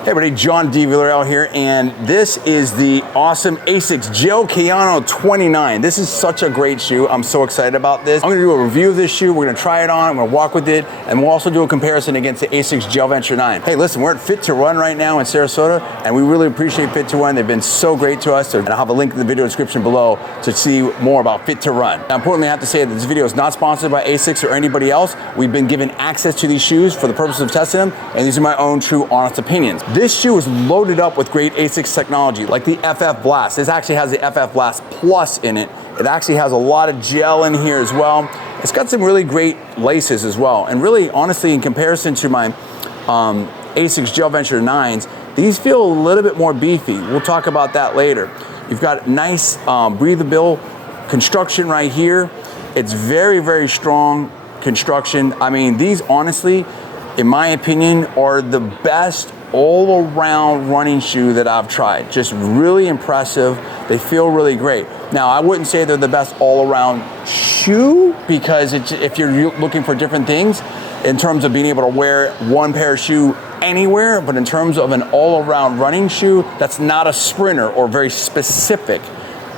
Hey everybody, John D. Villarreal here, and this is the awesome Asics Gel-Kayano 29. This is such a great shoe. I'm so excited about this. I'm gonna do a review of this shoe. We're gonna try it on, I'm gonna walk with it, and we'll also do a comparison against the Asics Gel Venture 9. Hey, listen, we're at Fit to Run right now in Sarasota, and we really appreciate Fit to Run. They've been so great to us, and I'll have a link in the video description below to see more about Fit to Run. Now, importantly, I have to say that this video is not sponsored by Asics or anybody else. We've been given access to these shoes for the purpose of testing them, and these are my own true, honest opinions. This shoe is loaded up with great Asics technology, like the FF Blast. This actually has the FF Blast Plus in it. It actually has a lot of gel in here as well. It's got some really great laces as well. And really, honestly, in comparison to my Asics Gel Venture 9s, these feel a little bit more beefy. We'll talk about that later. You've got nice breathable construction right here. It's very, very strong construction. I mean, these honestly, in my opinion, are the best all-around running shoe that I've tried. Just really impressive. They feel really great. Now, I wouldn't say they're the best all-around shoe because if you're looking for different things in terms of being able to wear one pair of shoe anywhere, but in terms of an all-around running shoe that's not a sprinter or very specific,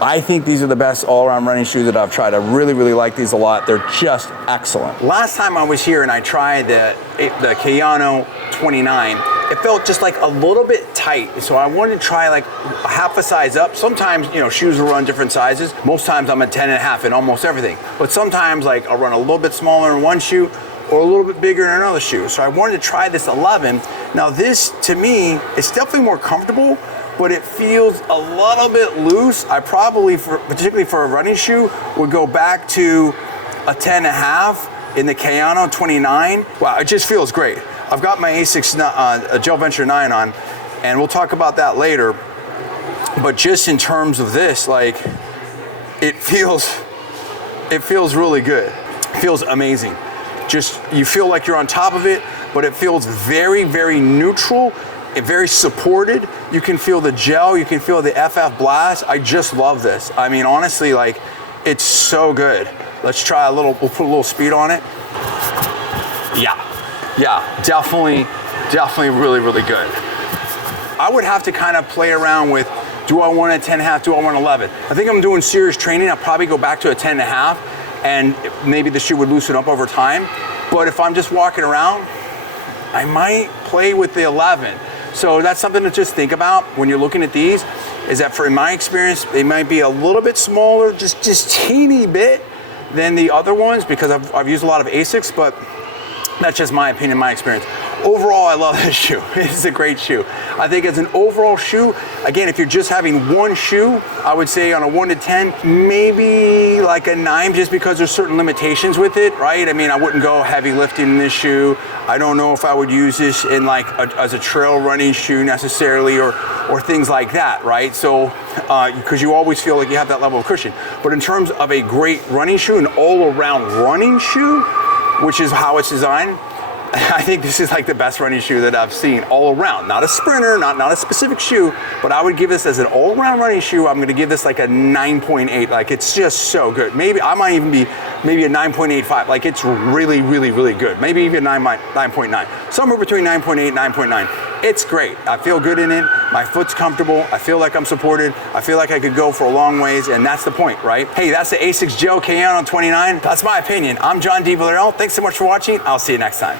I think these are the best all-around running shoes that I've tried. I really, really like these a lot. They're just excellent. Last time I was here and I tried the Kayano 29, it felt just like a little bit tight. So I wanted to try like half a size up. Sometimes, you know, shoes will run different sizes. Most times I'm a 10.5 in almost everything. But sometimes like I'll run a little bit smaller in one shoe or a little bit bigger in another shoe. So I wanted to try this 11. Now this, to me, is definitely more comfortable, but it feels a little bit loose. I probably, particularly for a running shoe, would go back to a 10.5 in the Kayano 29. Wow, it just feels great. I've got my Asics Gel Venture 9 on, and we'll talk about that later. But just in terms of this, like, it feels really good. It feels amazing. Just, you feel like you're on top of it, but it feels very, very neutral. Very supported. You can feel the gel, you can feel the FF Blast. I just love this. I mean, honestly, like, it's so good. Let's try a little, we'll put a little speed on it. Yeah, definitely really, really good. I would have to kind of play around with, do I want a 10.5, do I want 11? I think I'm doing serious training, I'll probably go back to a 10.5, and maybe the shoe would loosen up over time. But if I'm just walking around, I might play with the 11. So that's something to just think about when you're looking at these, is that in my experience, they might be a little bit smaller, just teeny bit than the other ones, because I've used a lot of Asics, but that's just my opinion, my experience. Overall, I love this shoe. It's a great shoe. I think as an overall shoe, again, if you're just having one shoe, I would say on a 1 to 10, maybe like a 9, just because there's certain limitations with it, right? I mean, I wouldn't go heavy lifting in this shoe. I don't know if I would use this in like as a trail running shoe necessarily, or things like that, right? So, because you always feel like you have that level of cushion. But in terms of a great running shoe, an all-around running shoe, which is how it's designed, I think this is like the best running shoe that I've seen all around. Not a sprinter, not a specific shoe, but I would give this as an all-around running shoe. I'm gonna give this like a 9.8. Like, it's just so good. Maybe I might even be maybe a 9.85. Like, it's really, really, really good. Maybe even 9.9. Somewhere between 9.8 and 9.9. It's great. I feel good in it. My foot's comfortable. I feel like I'm supported. I feel like I could go for a long ways, and that's the point, right? Hey, that's the Asics Gel-Kayano 29. That's my opinion. I'm John D. Villarreal. Thanks so much for watching. I'll see you next time.